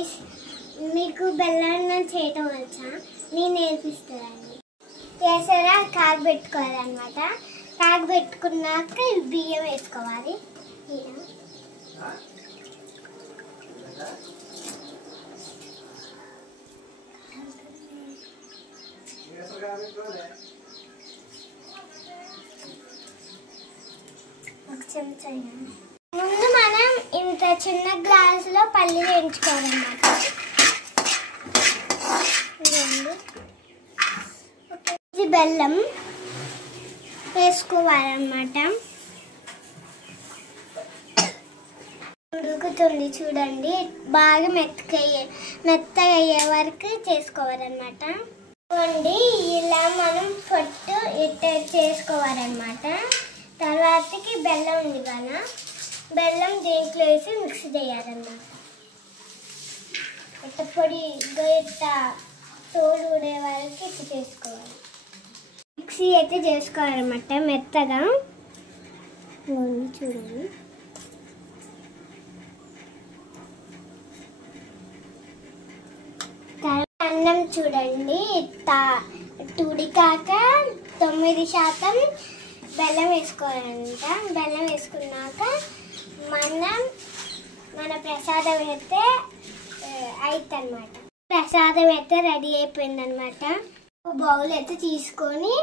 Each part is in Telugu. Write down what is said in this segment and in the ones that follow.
గైస్ మీకు బెల్లం చేయటం వచ్చా నేను నేర్పిస్తానండి. చేసారా కాగు పెట్టుకోవాలన్నమాట. కాగు పెట్టుకున్నాక బియ్యం వేసుకోవాలి. ఒక చెంచా. ముందు మనం ఇంత చిన్న గ్లాసులో పల్లీలు వేయించుకోవాలన్నమాట. ఇది బెల్లం వేసుకోవాలన్నమాట. ఉడుకుతుంది చూడండి. బాగా మెత్తగా అయ్యే వరకు చేసుకోవాలన్నమాట. చూడండి ఇలా మనం పొట్టు ఇట్ట చేసుకోవాలన్నమాట. తర్వాతకి బెల్లం ఉంది కదా, బెల్లం దీంట్లో వేసి మిక్స్ చేయాలన్నమాట. ఇట్ట పొడి ఇట్ట తోడు ఊడే వరకు ఇట్లా చేసుకోవాలి. మిక్సీ అయితే చేసుకోవాలన్నమాట మెత్తగా. చూడండి అన్నం చూడండి ఉడికాక 9% బెల్లం వేసుకోవాలంట. బెల్లం వేసుకున్నాక మన ప్రసాదం అయితే అయిద్దన్నమాట. ప్రసాదం అయితే రెడీ అయిపోయిందనమాట. బౌల్ అయితే తీసుకొని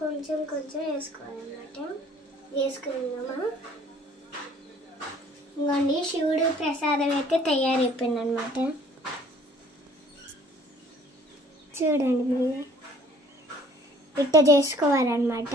కొంచెం వేసుకోవాలన్నమాట. వేసుకున్నామా ఇంకోండి శివుడు ప్రసాదం అయితే తయారైపోయిందనమాట. చూడండి మీరు ఇట్లా చేసుకోవాలన్నమాట.